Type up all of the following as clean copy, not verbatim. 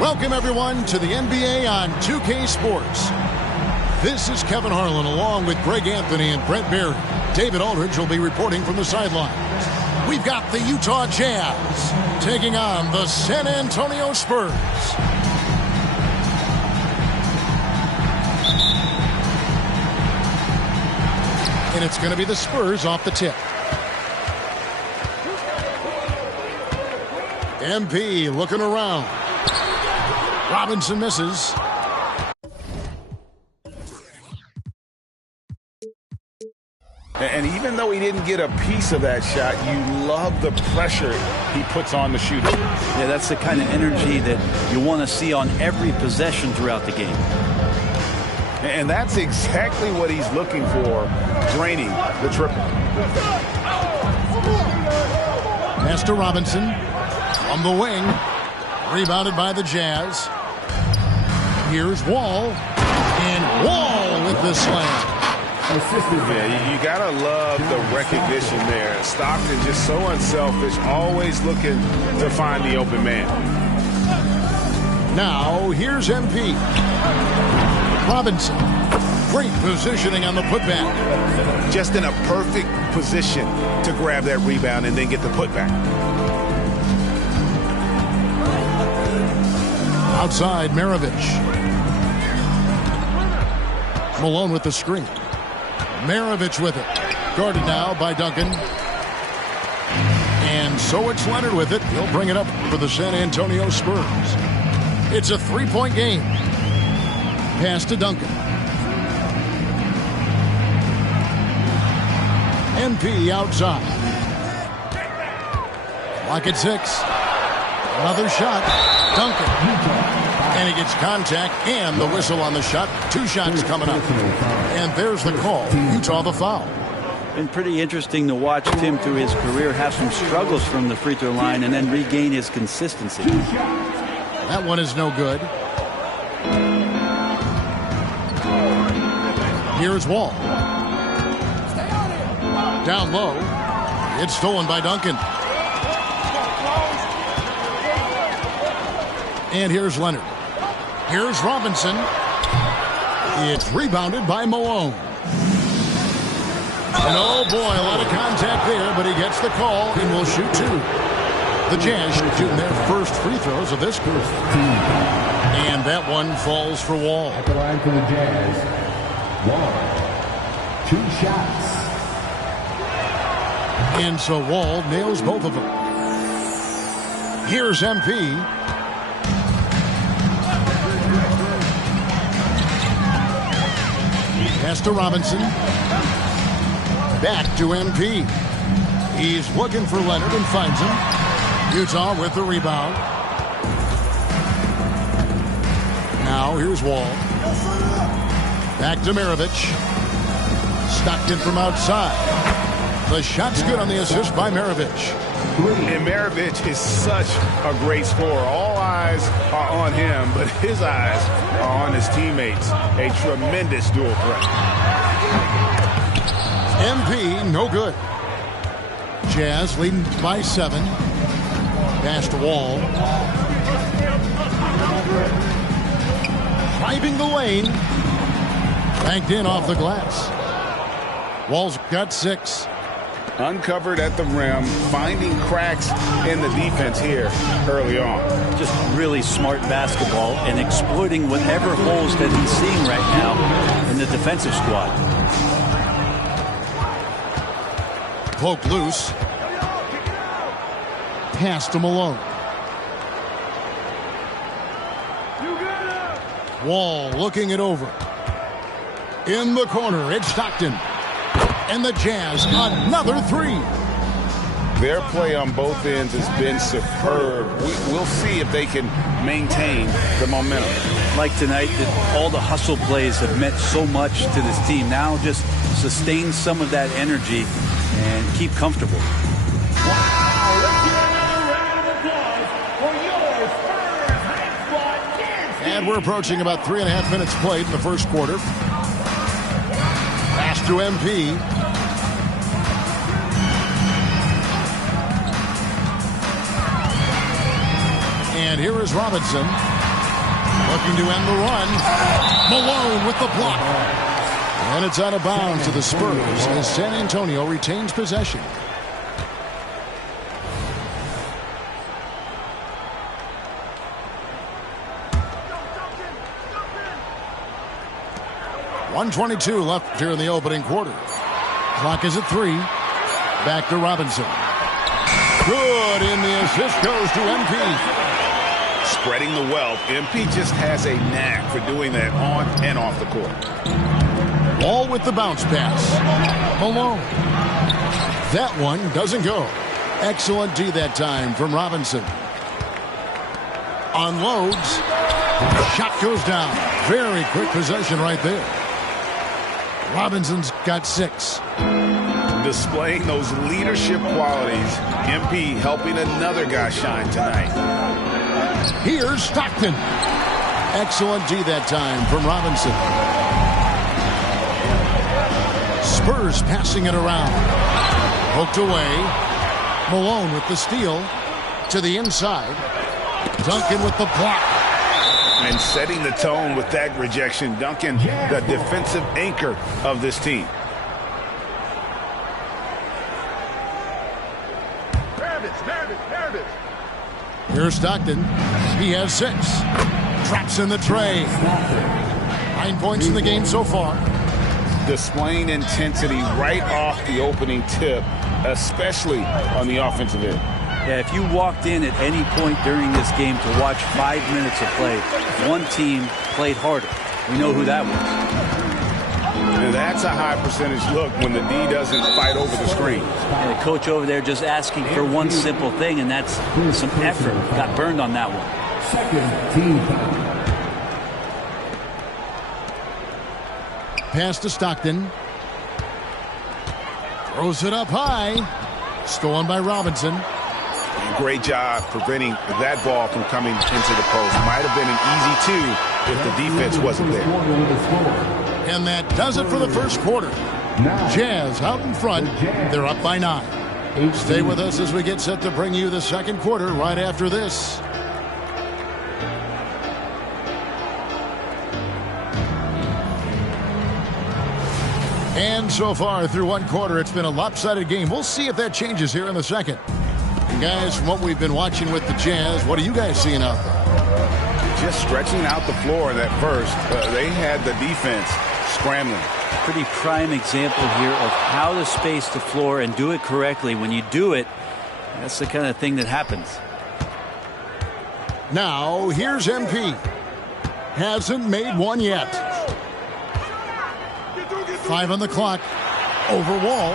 Welcome, everyone, to the NBA on 2K Sports. This is Kevin Harlan along with Greg Anthony and Brett Berry. David Aldridge will be reporting from the sidelines. We've got the Utah Jazz taking on the San Antonio Spurs. And it's going to be the Spurs off the tip. MP looking around. Robinson misses. And even though he didn't get a piece of that shot, you love the pressure he puts on the shooter. Yeah, that's the kind of energy that you want to see on every possession throughout the game. And that's exactly what he's looking for, draining the triple. Pass to Robinson on the wing. Rebounded by the Jazz. Here's Wall. And Wall with the slam. Yeah, you gotta love the recognition there. Stockton just so unselfish, always looking to find the open man. Now, here's MP. Robinson. Great positioning on the putback. Just in a perfect position to grab that rebound and then get the putback. Outside, Maravich. Malone with the screen. Maravich with it. Guarded now by Duncan. And so it's Leonard with it. He'll bring it up for the San Antonio Spurs. It's a three-point game. Pass to Duncan. MP outside. Clock at 6. Another shot. Duncan. And he gets contact and the whistle on the shot. 2 shots coming up. And there's the call. Utah the foul. Been pretty interesting to watch Tim through his career have some struggles from the free throw line and then regain his consistency. That one is no good. Here's Wall. Down low. It's stolen by Duncan. And here's Leonard. Here's Robinson. It's rebounded by Malone. And oh boy, a lot of contact there, but he gets the call and will shoot 2. The Jazz shooting their first free throws of this group. And that one falls for Wall. At the line for the Jazz, Wall. 2 shots. And so Wall nails both of them. Here's MP. Pass to Robinson. Back to MP. He's looking for Leonard and finds him. Utah with the rebound. Now here's Wall. Back to Maravich. Stockton from outside. The shot's good on the assist by Maravich. And Maravich is such a great scorer. All eyes are on him, but his eyes are on his teammates. A tremendous dual threat. MP, no good. Jazz leading by 7. Pass to Wall. Driving the lane. Banked in off the glass. Wall's got 6. Uncovered at the rim, finding cracks in the defense here early on. Just really smart basketball and exploiting whatever holes that he's seeing right now in the defensive squad. Poked loose. Pass to Malone. Wall looking it over. In the corner, it's Stockton. And the Jazz, another 3. Their play on both ends has been superb. We'll see if they can maintain the momentum. Like tonight, all the hustle plays have meant so much to this team. Now just sustain some of that energy and keep comfortable. And we're approaching about 3.5 minutes played in the first quarter. Pass to MP. And here is Robinson. Looking to end the run. Malone with the block. And it's out of bounds to the Spurs as San Antonio retains possession. .122 left here in the opening quarter. Clock is at 3. Back to Robinson. Good, and the assist goes to MP. Spreading the wealth, MP just has a knack for doing that on and off the court. Ball with the bounce pass. Malone. That one doesn't go. Excellent D that time from Robinson. Unloads. Shot goes down. Very quick possession right there. Robinson's got 6. Displaying those leadership qualities. MP helping another guy shine tonight. Here's Stockton. Excellent D that time from Robinson. Spurs passing it around. Poked away. Malone with the steal. To the inside. Duncan with the block. And setting the tone with that rejection. Duncan, the defensive anchor of this team. Here's Stockton. He has 6. Traps in the tray. 9 points in the game so far. Displaying intensity right off the opening tip, especially on the offensive end. Yeah, if you walked in at any point during this game to watch 5 minutes of play, one team played harder. We know who that was. And that's a high percentage look when the D doesn't fight over the screen. And the coach over there just asking for one simple thing, and that's some effort. Got burned on that one. Second team foul. Pass to Stockton. Throws it up high. Stolen by Robinson. Great job preventing that ball from coming into the post. Might have been an easy 2 if the defense wasn't there. And that does it for the first quarter. Jazz out in front. They're up by 9. Stay with us as we get set to bring you the second quarter right after this. And so far through one quarter, it's been a lopsided game. We'll see if that changes here in the second. And guys, from what we've been watching with the Jazz, what are you guys seeing out there? Just stretching out the floor in that first. They had the defense scrambling. Pretty prime example here of how to space the floor and do it correctly. When you do it, that's the kind of thing that happens. Now, here's MP. Hasn't made one yet. 5 on the clock. Over Wall.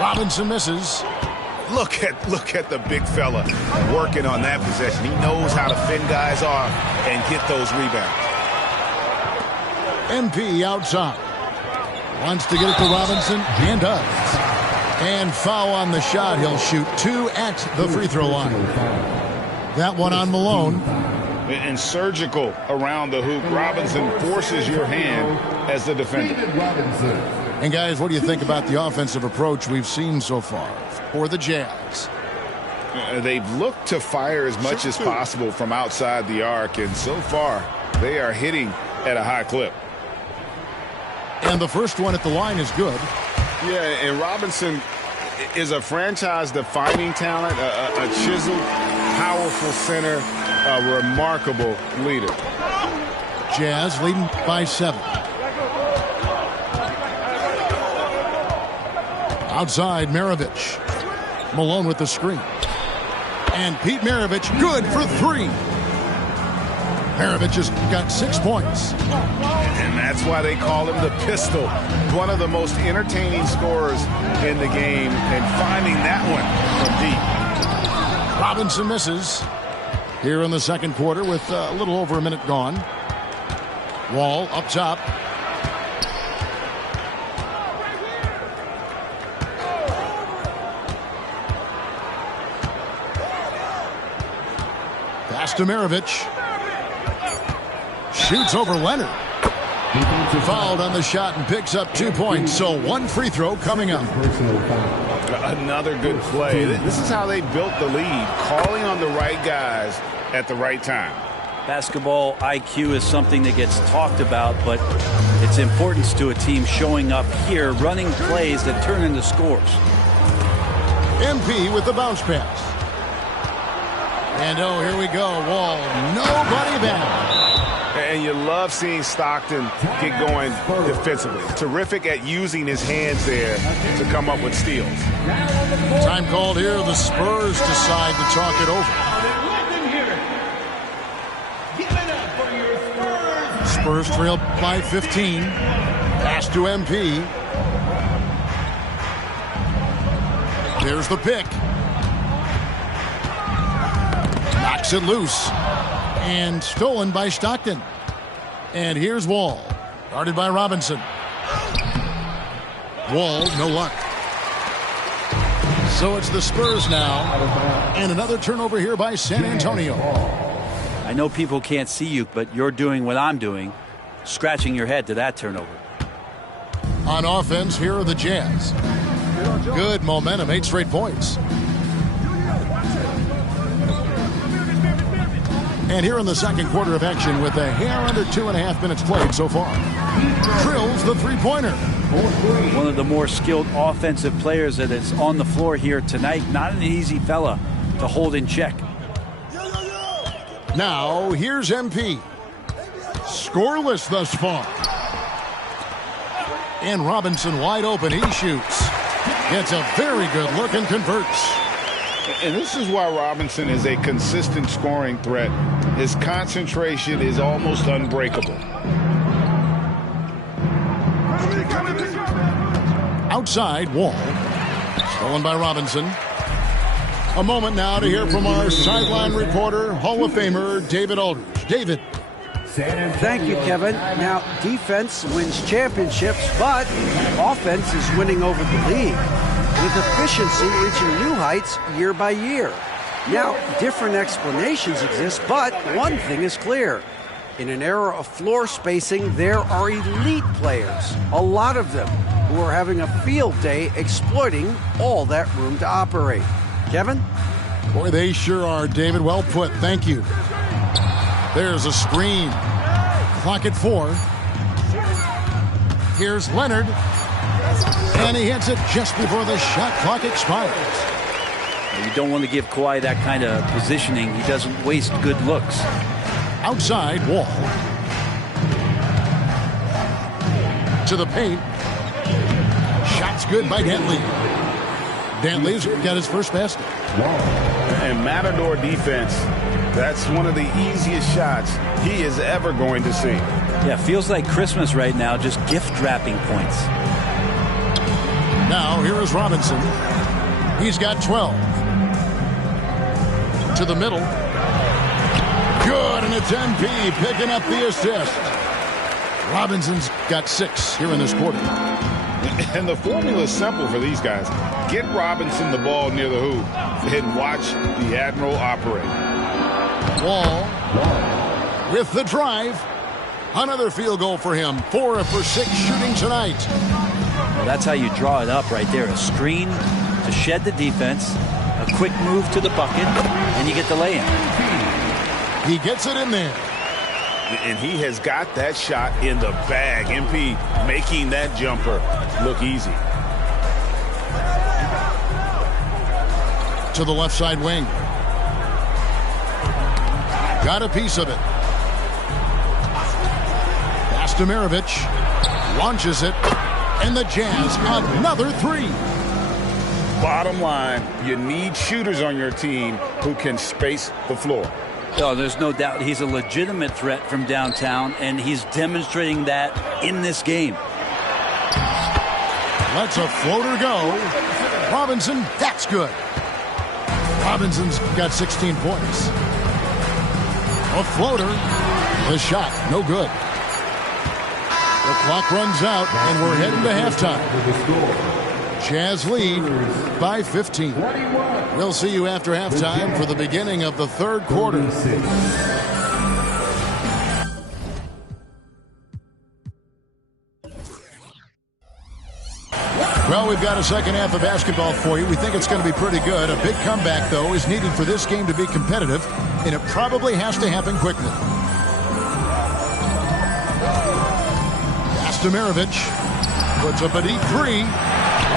Robinson misses. Look at the big fella working on that possession. He knows how to fend guys off and get those rebounds. MP outside. Wants to get it to Robinson and does. And foul on the shot. He'll shoot 2 at the free throw line. That one on Malone. And surgical around the hoop. Robinson forces your hand as the defender. And guys, what do you think about the offensive approach we've seen so far for the Jazz? They've looked to fire as much as possible from outside the arc, and so far they are hitting at a high clip. And the first one at the line is good. Yeah, and Robinson is a franchise-defining talent, a chiseled, powerful center, a remarkable leader. Jazz leading by 7. Outside, Maravich. Malone with the screen. And Pete Maravich, good for 3. Maravich has got 6 points. And that's why they call him the pistol. One of the most entertaining scorers in the game. And finding that one from deep. Robinson misses here in the second quarter with a little over a minute gone. Wall up top. Pass to Maravich. Shoots over Leonard. Fouled on the shot and picks up 2 points. So 1 free throw coming up. Another good play. This is how they built the lead. Calling on the right guys at the right time. Basketball IQ is something that gets talked about, but its importance to a team showing up here, running plays that turn into scores. MP with the bounce pass. And oh, here we go. Wall, nobody back. And you love seeing Stockton get going defensively. Terrific at using his hands there to come up with steals. Time called here. The Spurs decide to talk it over. Spurs trail by 15. Pass to MP. There's the pick. Knocks it loose. And stolen by Stockton. And here's Wall. Guarded by Robinson. Wall, no luck. So it's the Spurs now. And another turnover here by San Antonio. I know people can't see you, but you're doing what I'm doing, scratching your head to that turnover. On offense, here are the Jazz. Good momentum, 8 straight points. And here in the second quarter of action with a hair under 2.5 minutes played so far. Drills the three-pointer. One of the more skilled offensive players that is on the floor here tonight. Not an easy fella to hold in check. Now, here's MP. Scoreless thus far. And Robinson wide open. He shoots. Gets a very good look and converts. And this is why Robinson is a consistent scoring threat. His concentration is almost unbreakable. Outside, Wall. Stolen by Robinson. A moment now to hear from our sideline reporter, Hall of Famer David Aldridge. David. Thank you, Kevin. Now, defense wins championships, but offense is winning over the league, with efficiency reaching new heights year by year. Now, different explanations exist, but one thing is clear. In an era of floor spacing, there are elite players, a lot of them, who are having a field day exploiting all that room to operate. Kevin? Boy, they sure are, David. Well put. Thank you. There's a screen. Clock at 4. Here's Leonard. And he hits it just before the shot clock expires. You don't want to give Kawhi that kind of positioning. He doesn't waste good looks. Outside, Wall. To the paint. Shot's good by Dantley. Dantley's got his first basket. And Matador defense, that's one of the easiest shots he is ever going to see. Yeah, feels like Christmas right now, just gift wrapping points. Now, here is Robinson. He's got 12. To the middle. Good, and it's MP picking up the assist. Robinson's got 6 here in this quarter. And the formula is simple for these guys. Get Robinson the ball near the hoop and watch the Admiral operate. Wall with the drive. Another field goal for him. 4 for 6 shooting tonight. Well, that's how you draw it up right there. A screen to shed the defense, a quick move to the bucket, and you get the lay-in. He gets it in there. And he has got that shot in the bag. MP making that jumper look easy. To the left side wing. Got a piece of it. Pass to Maravich. Launches it. And the Jazz another 3. Bottom line, you need shooters on your team who can space the floor. Oh, there's no doubt he's a legitimate threat from downtown, and he's demonstrating that in this game. Lets a floater go. Robinson, that's good. Robinson's got 16 points. A floater. The shot, no good. The clock runs out, and we're heading to halftime. Jazz lead by 15. We'll see you after halftime for the beginning of the third quarter. Well, we've got a second half of basketball for you. We think it's going to be pretty good. A big comeback, though, is needed for this game to be competitive, and it probably has to happen quickly. Maravich puts up a deep three.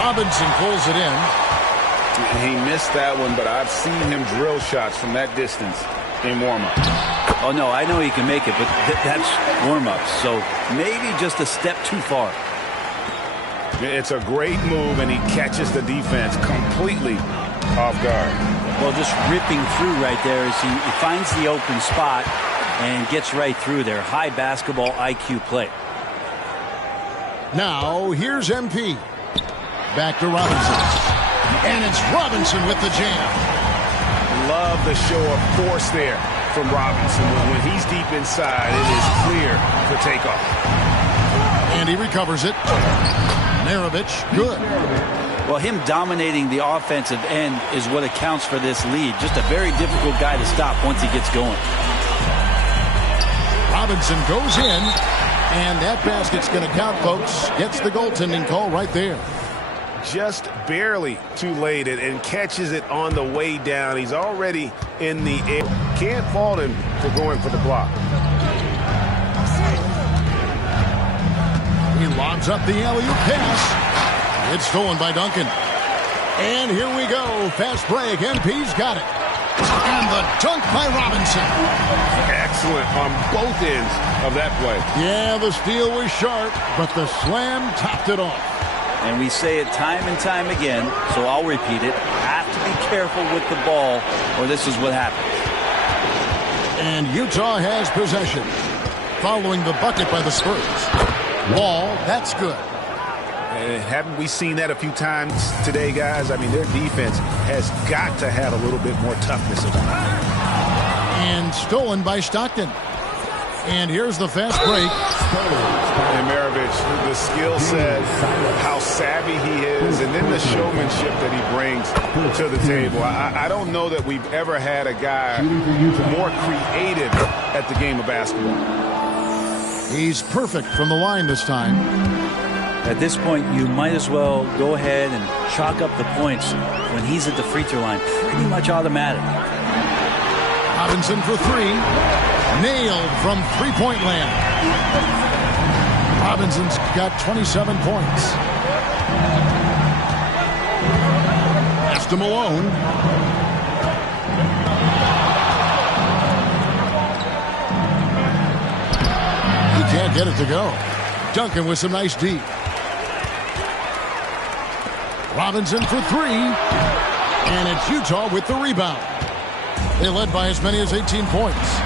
Robinson pulls it in. He missed that one, but I've seen him drill shots from that distance in warm-up. Oh, no, I know he can make it, but that's warm-up, so maybe just a step too far. It's a great move, and he catches the defense completely off guard. Well, just ripping through right there as he finds the open spot and gets right through there. High basketball IQ play. Now, here's MP. Back to Robinson. And it's Robinson with the jam. Love the show of force there from Robinson. When he's deep inside, it is clear for takeoff. And he recovers it. Maravich, good. Well, him dominating the offensive end is what accounts for this lead. Just a very difficult guy to stop once he gets going. Robinson goes in. And that basket's going to count, folks. Gets the goaltending call right there. Just barely too late and catches it on the way down. He's already in the air. Can't fault him for going for the block. He lobs up the alley-oop pass. It's stolen by Duncan. And here we go. Fast break. MP's got it. And the dunk by Robinson. Excellent on both ends of that play. Yeah, the steal was sharp, but the slam topped it off. And we say it time and time again, so I'll repeat it. Have to be careful with the ball, or this is what happens. And Utah has possession. Following the bucket by the Spurs. Wall, that's good. Haven't we seen that a few times today, guys? I mean, their defense has got to have a little bit more toughness about it. And stolen by Stockton. And here's the fast break. And Maravich, the skill set, how savvy he is, and then the showmanship that he brings to the table. I don't know that we've ever had a guy more creative at the game of basketball. He's perfect from the line this time. At this point, you might as well go ahead and chalk up the points when he's at the free throw line. Pretty much automatic. Robinson for three. Nailed from three-point land. Robinson's got 27 points. Pass to Malone. He can't get it to go. Duncan with some nice D. Robinson for three. And it's Utah with the rebound. They led by as many as 18 points.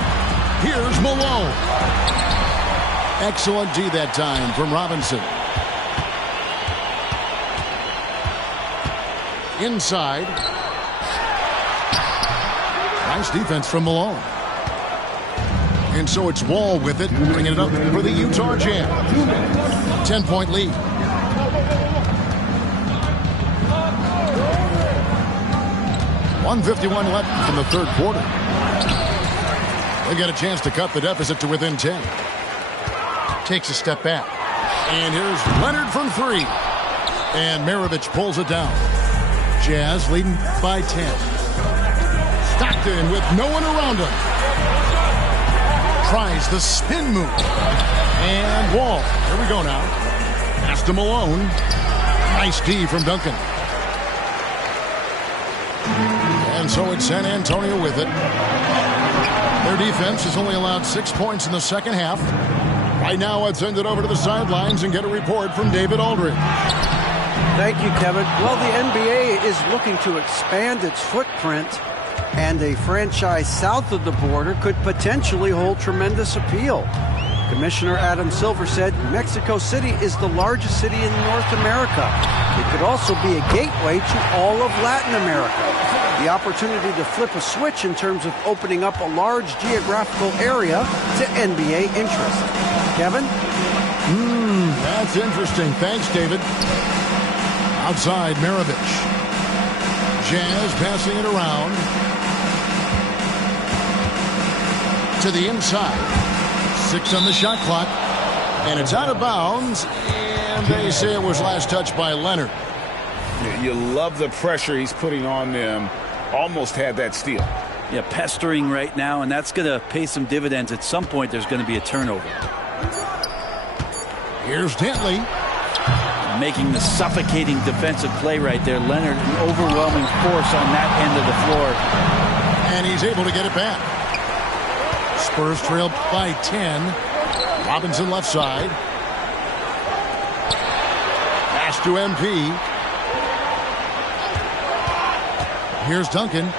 Here's Malone. Excellent D that time from Robinson. Inside. Nice defense from Malone. And so it's Wall with it, bringing it up for the Utah Jam. 10-point lead. .151 left from the third quarter. They got a chance to cut the deficit to within 10. Takes a step back. And here's Leonard from three. And Maravich pulls it down. Jazz leading by 10. Stockton with no one around him. Tries the spin move. And Wall. Here we go now. Pass to Malone. Nice D from Duncan. And so it's San Antonio with it. Their defense has only allowed 6 points in the second half. Right now, I'd send it over to the sidelines and get a report from David Aldridge. Thank you, Kevin. Well, the NBA is looking to expand its footprint, and a franchise south of the border could potentially hold tremendous appeal. Commissioner Adam Silver said Mexico City is the largest city in North America. It could also be a gateway to all of Latin America. The opportunity to flip a switch in terms of opening up a large geographical area to NBA interest. Kevin? That's interesting. Thanks, David. Outside, Maravich. Jazz passing it around. To the inside. 6 on the shot clock. And it's out of bounds. And they say it was last touched by Leonard. You love the pressure he's putting on them. Almost had that steal. Yeah, pestering right now, and that's going to pay some dividends. At some point, there's going to be a turnover. Here's Dantley. Making the suffocating defensive play right there. Leonard, an overwhelming force on that end of the floor. And he's able to get it back. Spurs trailed by 10. Robinson left side. Pass to MP. Here's Duncan.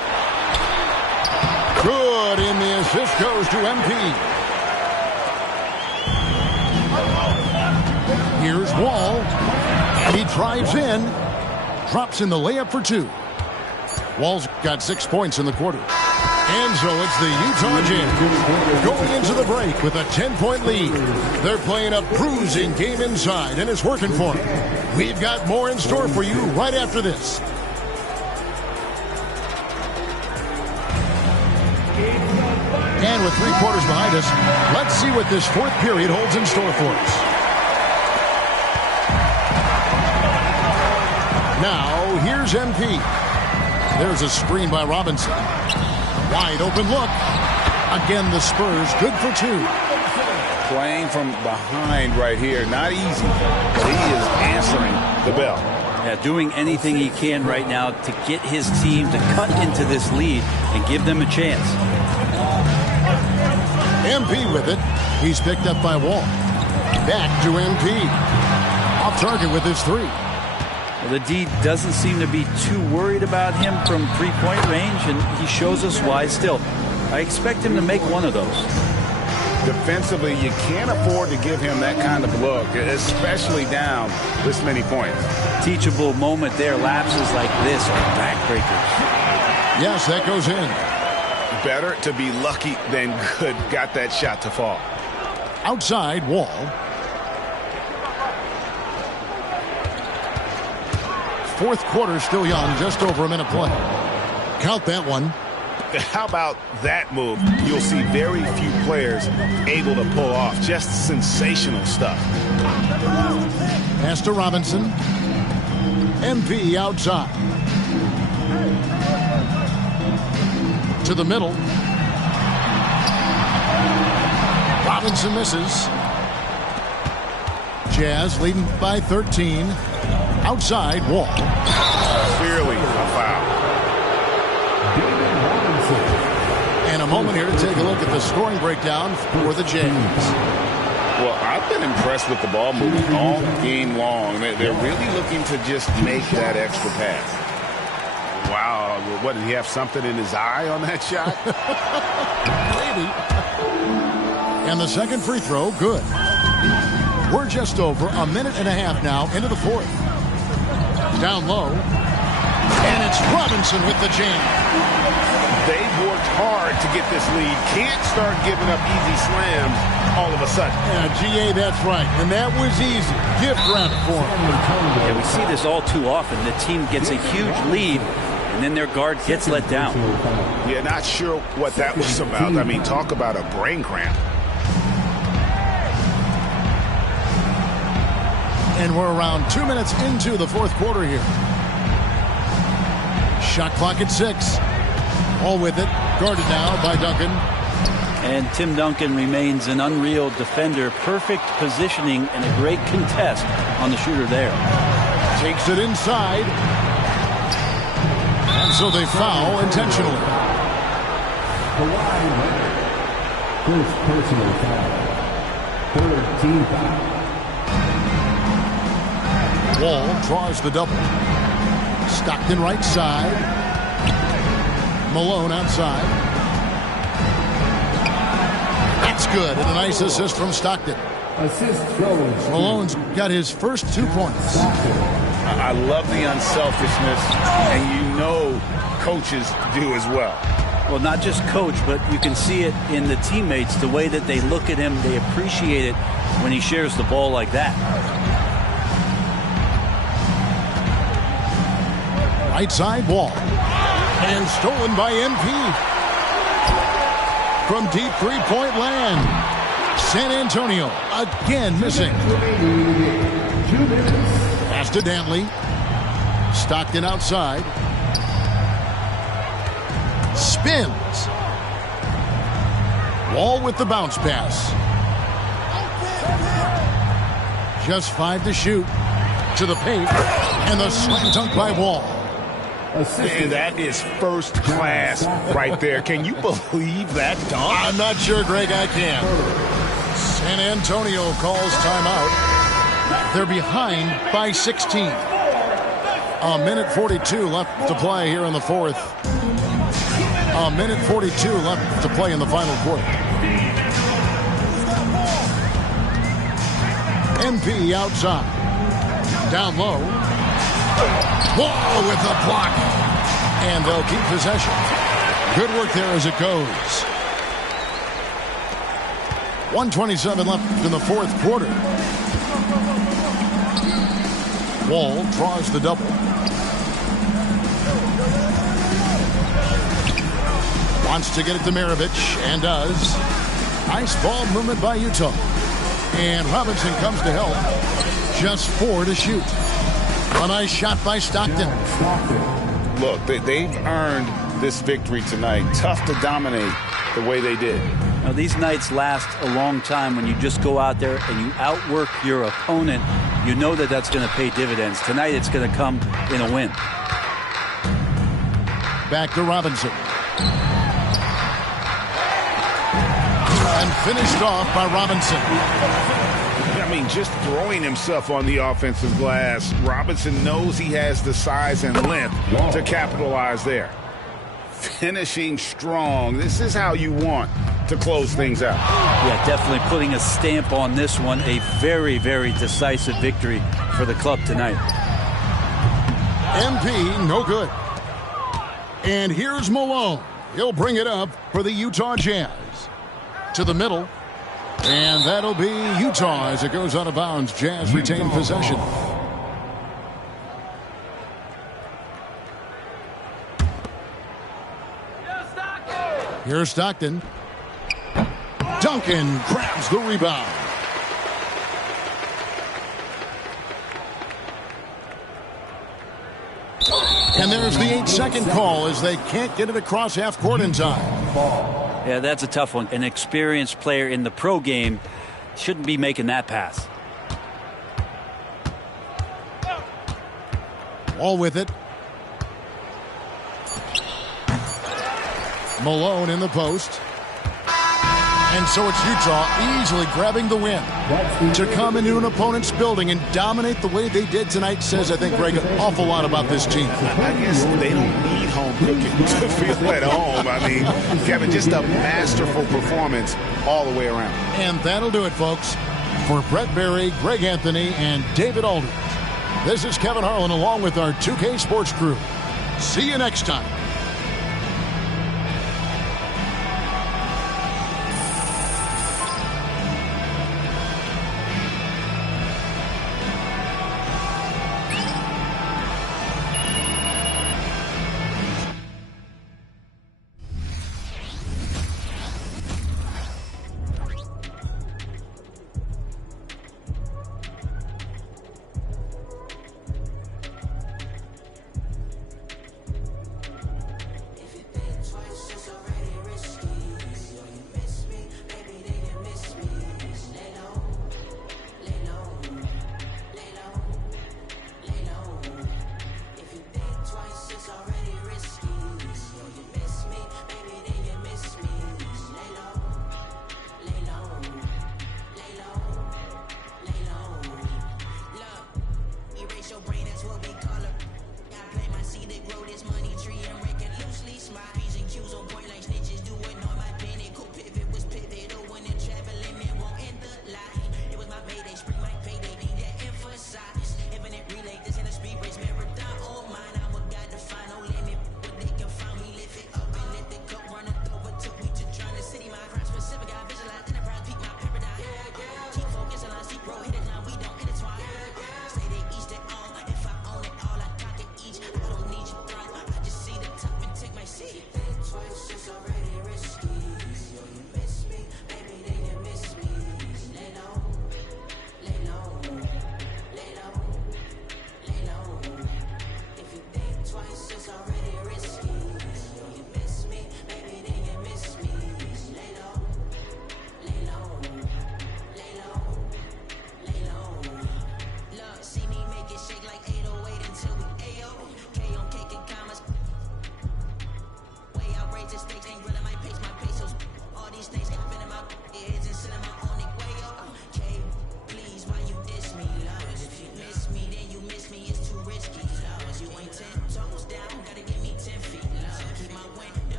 Good, and the assist goes to MP. Here's Wall, and he drives in. Drops in the layup for 2. Wall's got 6 points in the quarter. And so it's the Utah Jazz going into the break with a 10-point lead. They're playing a bruising game inside, and it's working for them. We've got more in store for you right after this. And with 3 quarters behind us, let's see what this 4th period holds in store for us. Now, here's MP. There's a screen by Robinson. Wide open look. Again, the Spurs good for 2. Playing from behind right here. Not easy, but he is answering the bell. Yeah, doing anything he can right now to get his team to cut into this lead and give them a chance. MP with it. He's picked up by Wall. Back to MP. Off target with his 3. Well, the D doesn't seem to be too worried about him from 3-point range, and he shows us why still. I expect him to make one of those. Defensively, you can't afford to give him that kind of look, especially down this many points. Teachable moment there. Lapses like this are backbreakers. Yes, that goes in. Better to be lucky than good. Got that shot to fall. Outside, Wall. Fourth quarter still young, just over a minute play. Count that one. How about that move? You'll see very few players able to pull off. Just sensational stuff. Pass to Robinson. MP outside. To the middle. Robinson misses. Jazz leading by 13. Outside, Wall. Clearly a foul. And a moment here to take a look at the scoring breakdown for the Jazz. Well, I've been impressed with the ball movement all game long. They're really looking to just make that extra pass. Wow, what, did he have something in his eye on that shot? Maybe. And the second free throw, good. We're just over a minute and a half now into the 4th. Down low. And it's Robinson with the jam. They've worked hard to get this lead. Can't start giving up easy slams all of a sudden. Yeah, GA, that's right. And that was easy. Gift wrap for him. Yeah, we see this all too often. The team gets a huge lead, and then their guard gets let down. Yeah, not sure what that was about. I mean, talk about a brain cramp. And we're around 2 minutes into the 4th quarter here. Shot clock at 6. All with it. Guarded now by Duncan. And Tim Duncan remains an unreal defender. Perfect positioning and a great contest on the shooter there. Takes it inside. And so they foul intentionally. First personal foul. 3rd team foul. Wall draws the double. Stockton right side. Malone outside. That's good. And a nice assist from Stockton. Assist from Malone's got his first 2 points. I love the unselfishness, and you know coaches do as well. Well, not just coach, but you can see it in the teammates, the way that they look at him. They appreciate it when he shares the ball like that. Right side, Wall. And stolen by MP. From deep three-point land. San Antonio again missing. Pass to Dantley. Stockton outside. Spins. Wall with the bounce pass. Just 5 to shoot. To the paint. And the slam dunk by Wall. And that is first class right there. Can you believe that dunk? I'm not sure, Greg, I can. San Antonio calls timeout. They're behind by 16. A minute 42 left to play here in the fourth. A minute 42 left to play in the final quarter. MP outside. Down low. Whoa, with the block. And they'll keep possession. Good work there as it goes. 1:27 left in the fourth quarter. Wall draws the double. Wants to get it to Maravich, and does. Nice ball movement by Utah. And Robinson comes to help. Just 4 to shoot. A nice shot by Stockton. Look, they've earned this victory tonight. Tough to dominate the way they did. Now, these nights last a long time when you just go out there and you outwork your opponent. You know that that's going to pay dividends. Tonight, it's going to come in a win. Back to Robinson. And finished off by Robinson. I mean, just throwing himself on the offensive glass. Robinson knows he has the size and length to capitalize there. Finishing strong. This is how you want to close things out. Yeah, definitely putting a stamp on this one. A very, very decisive victory for the club tonight. MP, no good. And here's Malone. He'll bring it up for the Utah Jazz. To the middle. And that'll be Utah as it goes out of bounds. Jazz retain possession. Here's Stockton. Duncan grabs the rebound. And there's the 8-second call as they can't get it across half court in time. Yeah, that's a tough one. An experienced player in the pro game shouldn't be making that pass. All with it. Malone in the post. And so it's Utah easily grabbing the win. To come into an opponent's building and dominate the way they did tonight says, I think, Greg, an awful lot about this team. I guess they don't need home cooking to feel at home. I mean, Kevin, just a masterful performance all the way around. And that'll do it, folks. For Brett Berry, Greg Anthony, and David Aldridge, this is Kevin Harlan along with our 2K Sports crew. See you next time.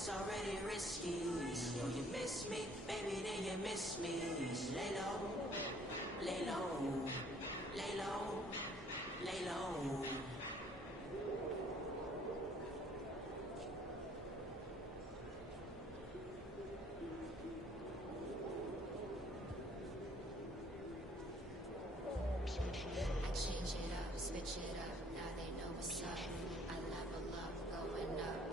it's already risky. Yo, you miss me, baby, then you miss me. Lay low, lay low, lay low, lay low. I change it up, switch it up, now they know what's up. I level up, going up.